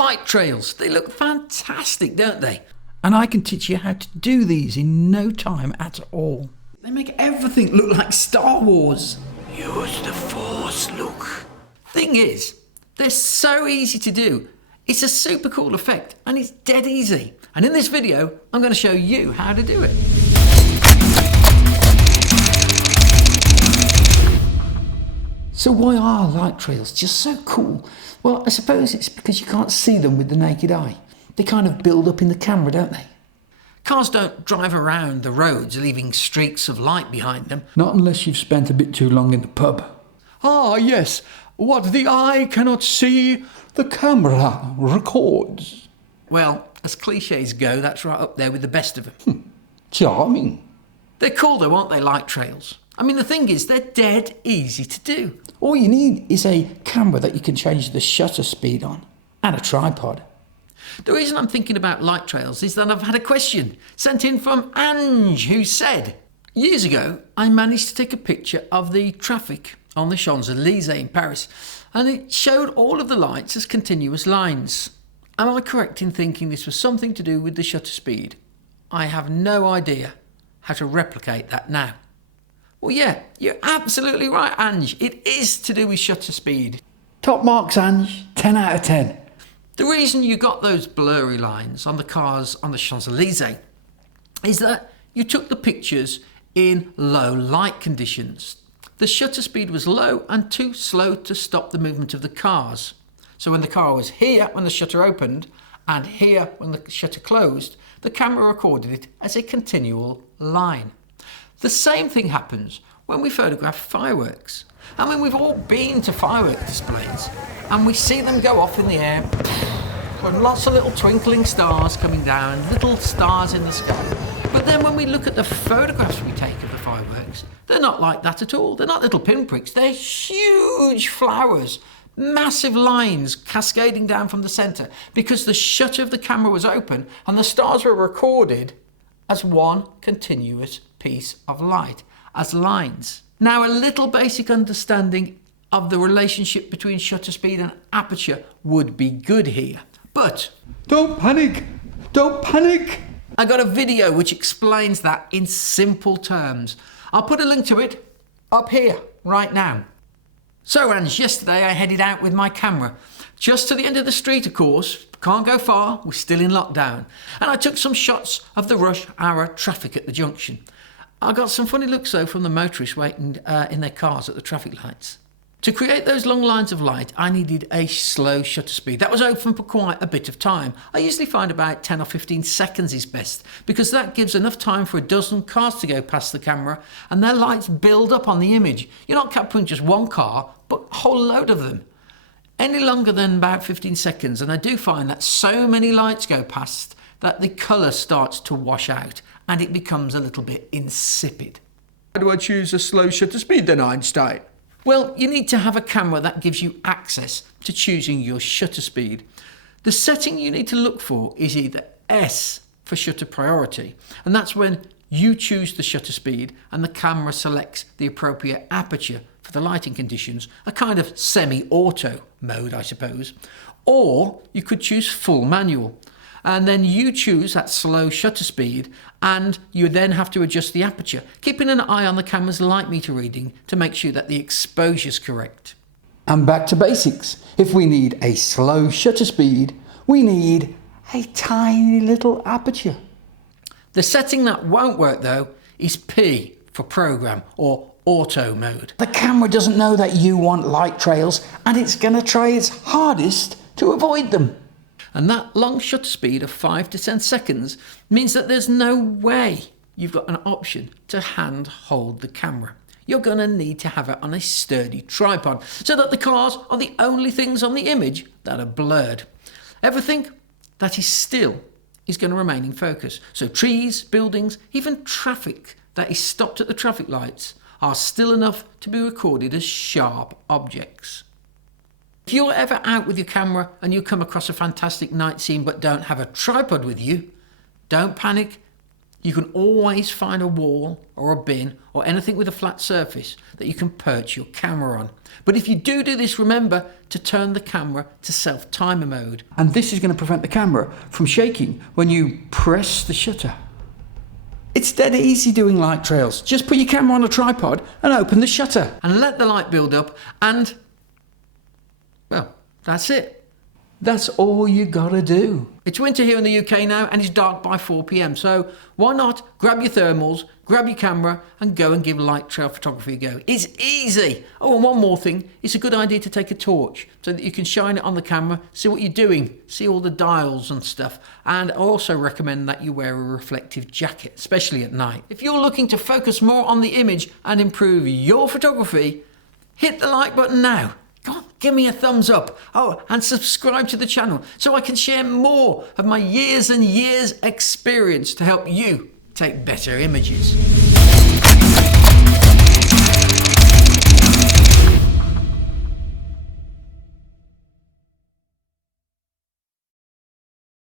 Light trails, they look fantastic, don't they? And I can teach you how to do these in no time at all. They make everything look like Star Wars. Use the Force, Luke. Thing is, they're so easy to do. It's a super cool effect and it's dead easy. And in this video, I'm going to show you how to do it. So why are light trails just so cool? Well, I suppose it's because you can't see them with the naked eye. They kind of build up in the camera, don't they? Cars don't drive around the roads leaving streaks of light behind them. Not unless you've spent a bit too long in the pub. Ah, yes. What the eye cannot see, the camera records. Well, as cliches go, that's right up there with the best of them. Charming. They're cool though, aren't they, light trails? I mean, the thing is, they're dead easy to do. All you need is a camera that you can change the shutter speed on and a tripod. The reason I'm thinking about light trails is that I've had a question sent in from Ange, who said, years ago, I managed to take a picture of the traffic on the Champs-Élysées in Paris, and it showed all of the lights as continuous lines. Am I correct in thinking this was something to do with the shutter speed? I have no idea how to replicate that now. Well, yeah, you're absolutely right, Ange. It is to do with shutter speed. Top marks, Ange. 10 out of 10. The reason you got those blurry lines on the cars on the Champs-Élysées is that you took the pictures in low light conditions. The shutter speed was low and too slow to stop the movement of the cars. So when the car was here when the shutter opened and here when the shutter closed, the camera recorded it as a continual line. The same thing happens when we photograph fireworks. I mean, we've all been to firework displays and we see them go off in the air with lots of little twinkling stars coming down, little stars in the sky. But then when we look at the photographs we take of the fireworks, they're not like that at all. They're not little pinpricks, they're huge flowers, massive lines cascading down from the centre because the shutter of the camera was open and the stars were recorded as one continuous piece of light, as lines. Now, a little basic understanding of the relationship between shutter speed and aperture would be good here. But Don't panic! Don't panic! I got a video which explains that in simple terms. I'll put a link to it up here right now. So, Ange, yesterday I headed out with my camera. Just to the end of the street, of course. Can't go far, we're still in lockdown. And I took some shots of the rush hour traffic at the junction. I got some funny looks though from the motorists waiting in their cars at the traffic lights. To create those long lines of light, I needed a slow shutter speed. That was open for quite a bit of time. I usually find about 10 or 15 seconds is best because that gives enough time for a dozen cars to go past the camera and their lights build up on the image. You're not capturing just one car, but a whole load of them. Any longer than about 15 seconds, and I do find that so many lights go past that the colour starts to wash out and it becomes a little bit insipid. How do I choose a slow shutter speed then, Einstein? Well, you need to have a camera that gives you access to choosing your shutter speed. The setting you need to look for is either S for shutter priority, and that's when you choose the shutter speed and the camera selects the appropriate aperture for the lighting conditions, a kind of semi-auto mode, I suppose. Or you could choose full manual, and then you choose that slow shutter speed and you then have to adjust the aperture, keeping an eye on the camera's light meter reading to make sure that the exposure's correct. And back to basics. If we need a slow shutter speed, we need a tiny little aperture. The setting that won't work though is P for program or auto mode. The camera doesn't know that you want light trails and it's going to try its hardest to avoid them. And that long shutter speed of 5 to 10 seconds means that there's no way you've got an option to hand hold the camera. You're going to need to have it on a sturdy tripod so that the cars are the only things on the image that are blurred. Everything that is still is going to remain in focus. So trees, buildings, even traffic that is stopped at the traffic lights are still enough to be recorded as sharp objects. If you're ever out with your camera and you come across a fantastic night scene but don't have a tripod with you, don't panic. You can always find a wall or a bin or anything with a flat surface that you can perch your camera on. But if you do this, remember to turn the camera to self-timer mode. And this is going to prevent the camera from shaking when you press the shutter. It's dead easy doing light trails. Just put your camera on a tripod and open the shutter. And let the light build up and, well, that's it. That's all you gotta do. It's winter here in the UK now and it's dark by 4 p.m. So why not grab your thermals, grab your camera and go and give light trail photography a go. It's easy. Oh, and one more thing. It's a good idea to take a torch so that you can shine it on the camera, see what you're doing, see all the dials and stuff. And I also recommend that you wear a reflective jacket, especially at night. If you're looking to focus more on the image and improve your photography, hit the like button now. Go on, give me a thumbs up. Oh, and subscribe to the channel so I can share more of my years and years experience to help you take better images.